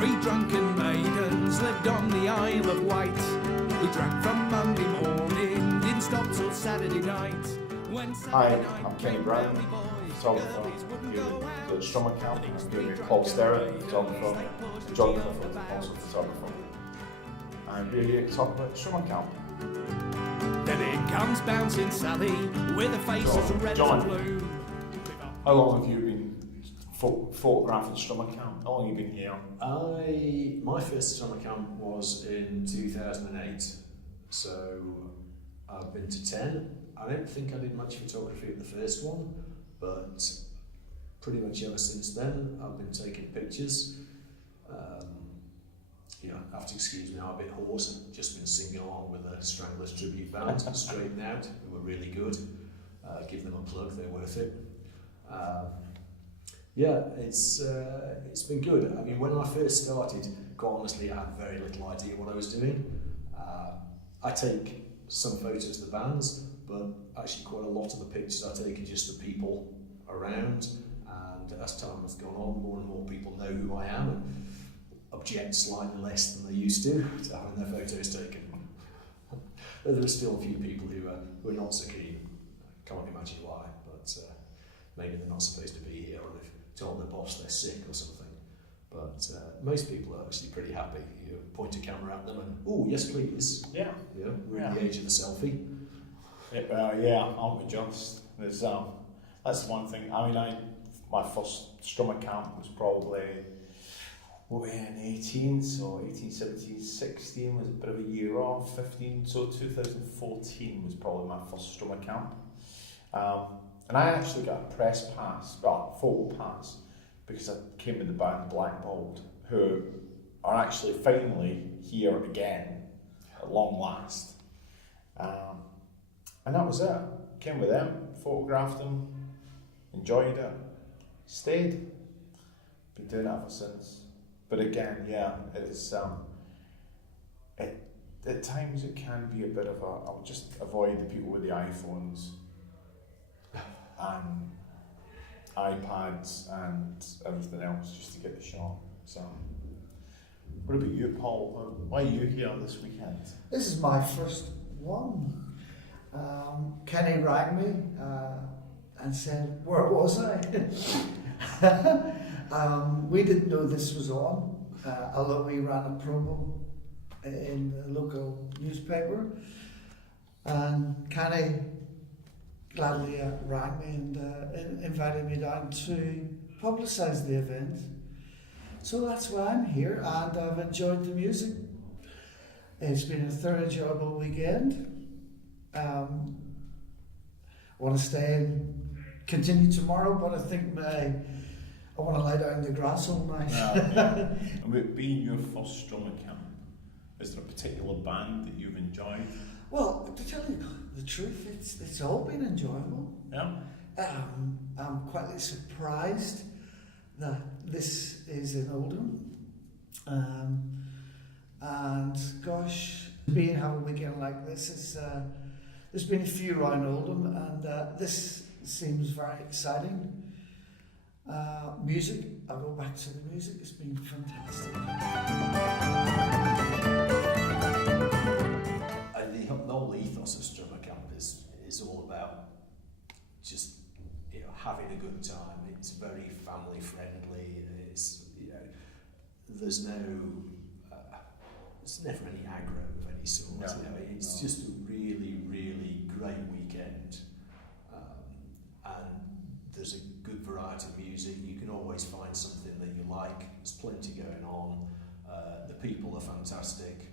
Three drunken maidens lived on the Isle of Wight. We drank from Monday morning, didn't stop till Saturday night. Hi, I'm Kenny Brown, photographer here at the Strummercamp. I'm here with Paul Sterrett, photographer, also photographer. And we're here to talk about Strummercamp. Then in comes Bouncing Sally with a face as red as blue. How long have you been photographing Strummercamp? How long have you been here? My first Strummercamp was in 2008, so I've been to 10. I don't think I did much photography at the first one, but pretty much ever since then I've been taking pictures. Have to excuse me, I'm a bit hoarse. I've just been singing along with the Stranglers tribute band, Straighten Out, who were really good. Give them a plug, they're worth it. It's been good. I mean, when I first started, quite honestly, I had very little idea what I was doing. I take some photos of the bands, but actually quite a lot of the pictures I take are just the people around, and as time has gone on, more and more people know who I am and object slightly less than they used to having their photos taken. There are still a few people who are not so keen. Can't imagine why, but maybe they're not supposed to be here, or they've told their boss they're sick or something. But most people are actually pretty happy. You point a camera at them and, oh, yes please. Yeah. We're in the age of the selfie. Aren't we just? There's that's one thing. I mean, my first Strummercamp was probably when 18, so 18, 17, 16 was a bit of a year off, 15, so 2014 was probably my first Strummercamp. And I actually got a press pass, photo pass, because I came with the band Blackballed, who are actually finally here again, at long last. And that was it. Came with them, photographed them, enjoyed it, stayed. Been doing that ever since. But again, it's at times it can be a bit of I'll just avoid the people with the iPhones and iPads and everything else just to get the shot. So, what about you, Paul? Why are you here this weekend? This is my first one. Kenny rang me and said, where was I? We didn't know this was on, although we ran a promo in the local newspaper. And Kenny gladly rang me and invited me down to publicise the event. So that's why I'm here, and I've enjoyed the music. It's been a thoroughly enjoyable weekend. I want to stay and continue tomorrow, but I think I want to lie down in the grass all night. And with being your first Strummercamp, is there a particular band that you've enjoyed? Well, to tell you the truth, it's all been enjoyable. Yeah. I'm quite surprised that this is in Oldham. And gosh, having a weekend like this is there's been a few around Oldham, and this seems very exciting. Music, I'll go back to the music, it's been fantastic. The whole ethos of Strummercamp is all about just having a good time. It's very family friendly. It's there's never any aggro of any sort. It's just a really, really great weekend, and there's a good variety of music. You can always find something that you like. There's plenty going on. The people are fantastic.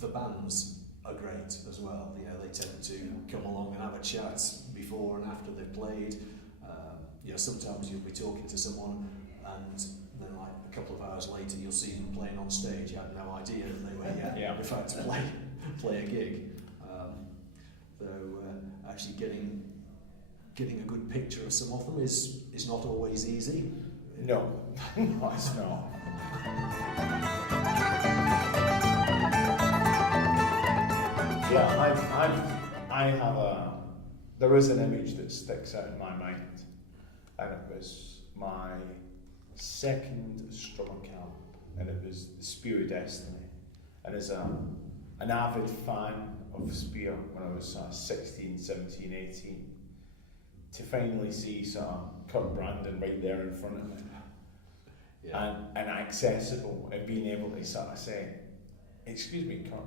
The bands are great as well. They tend to come along and have a chat before and after they've played. Sometimes you'll be talking to someone, and then like a couple of hours later you'll see them playing on stage. You had no idea that they were in fact to play a gig. Though actually getting a good picture of some of them is not always easy. No, no, it's not. There is an image that sticks out in my mind, and it was my second Strummercamp, and it was the Spear of Destiny. And as an avid fan of Spear when I was 16, 17, 18, to finally see sort of Kurt Brandon right there in front of me, and accessible, and being able to sort of say, "Excuse me, Kurt,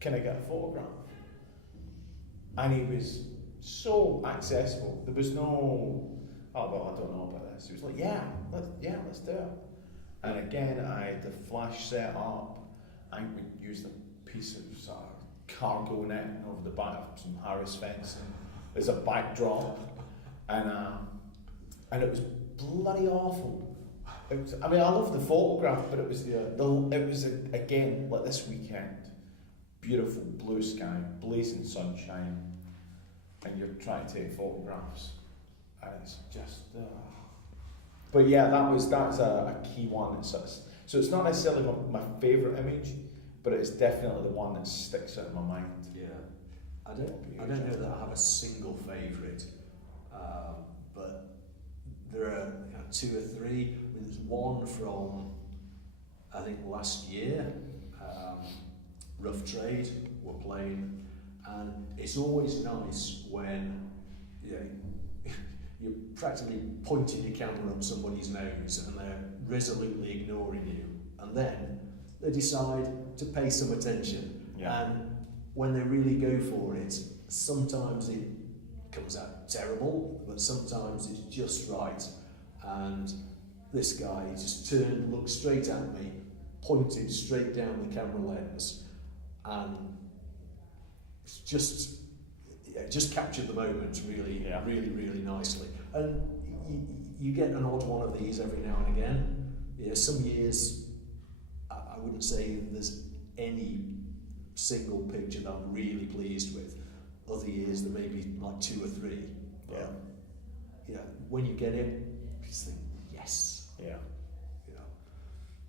can I get a photograph?" And he was so accessible. There was no, "Oh well, I don't know about this." He was like, let's do it." And again, I had the flash set up. I would use a piece of sort of cargo net over the back of some Harris fencing as a backdrop, and it was bloody awful. It was, I mean, I love the photograph, but it was again like this weekend, beautiful blue sky, blazing sunshine, and you're trying to take photographs, and it's just. But yeah, that's a key one. So it's not necessarily my favourite image, but it's definitely the one that sticks out in my mind. Yeah, I don't know that I have a single favourite, but there are two or three. There's one from I think last year, Rough Trade were playing, and it's always nice when you're practically pointing your camera up somebody's nose and they're resolutely ignoring you, and then they decide to pay some attention. Yeah. And when they really go for it, sometimes it comes out terrible, but sometimes it's just right. And this guy just turned, looked straight at me, pointed straight down the camera lens, and just captured the moment really nicely. And you get an odd one of these every now and again. Some years I wouldn't say there's any single picture that I'm really pleased with. Other years there may be like two or three. But when you get it, you just think, yes. Yeah.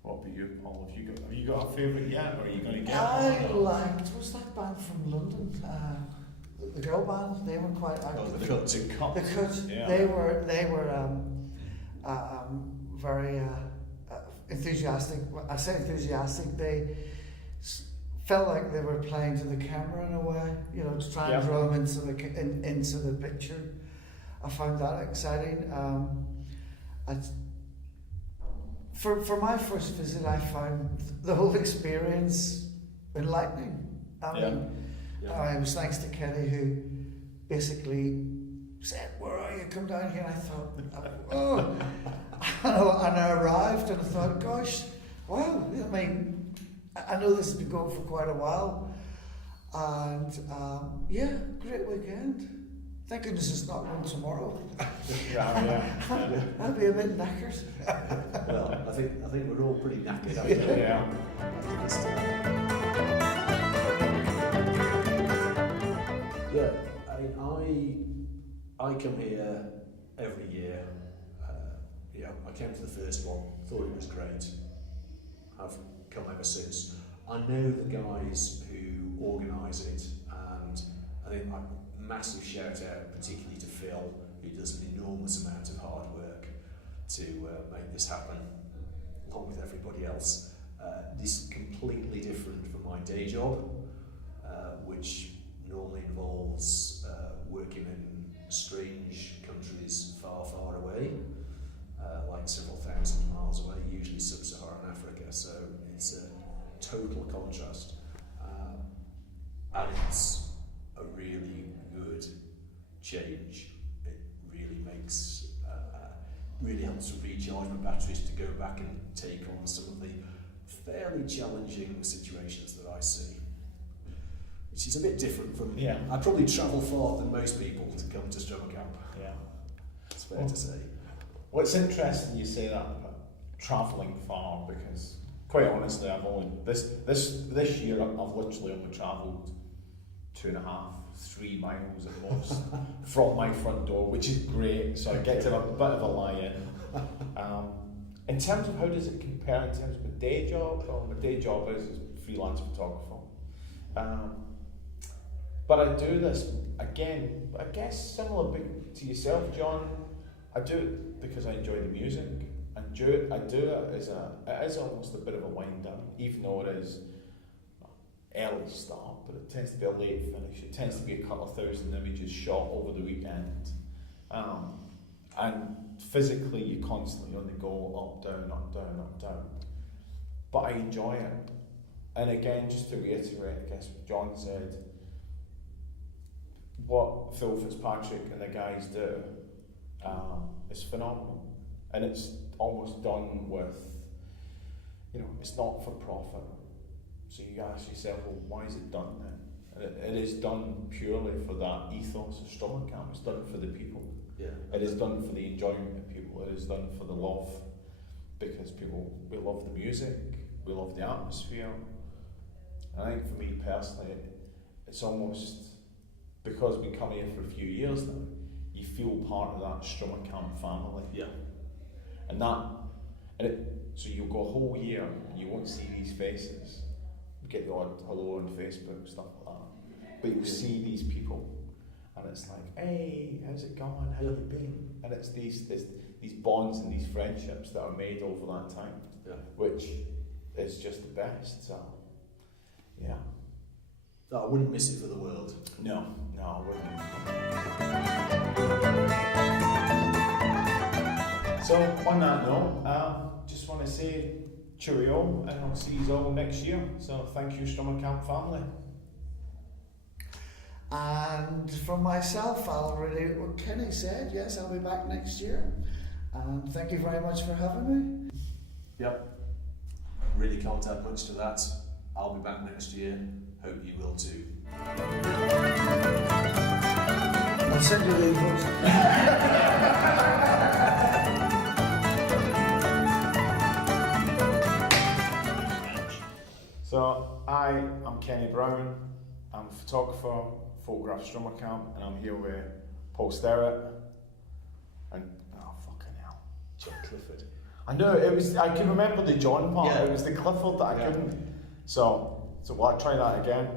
What about you, Paul? Have you got a favourite yet, or are you going to get I one? liked, what's that band from London? The girl band. They were quite. The Cut. The Cut. Yeah. They were very enthusiastic. I say enthusiastic. They felt like they were playing to the camera in a way, to try and draw them into the picture. I found that exciting. For my first visit, I found the whole experience enlightening. I was thanks to Kelly, who basically said, "Where are you? Come down here." And I thought, oh, and I arrived, and I thought, gosh, wow. I mean, I know this has been going for quite a while, and great weekend. Thank goodness it's not one tomorrow. I'll be a bit knackered. Well, I think we're all pretty knackered after I come here every year. I came to the first one, thought it was great. I've come ever since. I know the guys who organise it, and I think a massive shout out particularly to Phil, who does an enormous amount of hard work to make this happen, along with everybody else. This is completely different from my day job, which normally involves working in strange countries far, far away, like several thousand miles away, usually sub-Saharan Africa, so it's a total contrast. And it's a really good change. It really makes, really helps to recharge my batteries to go back and take on some of the fairly challenging situations that I see. Which is a bit different from, I probably travel far than most people to come to Strummercamp. Yeah. It's fair to say. Well, it's interesting you say that about travelling far, because quite honestly, I've only, this year I've literally only travelled 2.5, 3 miles at most from my front door, which is great, so I get to have a bit of a lie-in. In terms of how does it compare in terms of my day job? Well, my day job is freelance photographer. But I do this, again, I guess similar to yourself, John. I do it because I enjoy the music, and do it it is almost a bit of a wind down, even though it is early start, but it tends to be a late finish. It tends to be a couple of thousand images shot over the weekend, and physically you're constantly on the go, up, down, up, down, up, down. But I enjoy it. And again, just to reiterate, I guess what John said, what Phil Fitzpatrick and the guys do is phenomenal. And it's almost done with, it's not for profit. So you ask yourself, well, why is it done then? And it is done purely for that ethos of Strummercamp. It's done for the people. Yeah. It is done for the enjoyment of people. It is done for the love, because we love the music, we love the atmosphere. And I think for me personally, it's almost, because we come here for a few years now, you feel part of that Strummercamp family. Yeah. So you'll go a whole year and you won't see these faces. You get the odd hello on Facebook, stuff like that. But you'll see these people, and it's like, hey, how's it going? How you been? And it's these bonds and these friendships that are made over that time, which is just the best. So, yeah. I wouldn't miss it for the world. No, I wouldn't. So, on that note, just want to say cheerio, and I'll see you all next year. So, thank you, Strummercamp family. And from myself, I'll relate what Kenny said. Yes, I'll be back next year. And thank you very much for having me. Yep. Really can't add much to that. I'll be back next year. Hope you will too. I'll send you the So, I'm Kenny Brown. I'm a photographer, photograph Strummercamp, and I'm here with Paul Sterrett and fucking hell, John Clifford. I know I can remember the John part. Yeah. It was the Clifford that I couldn't. So will I try that again?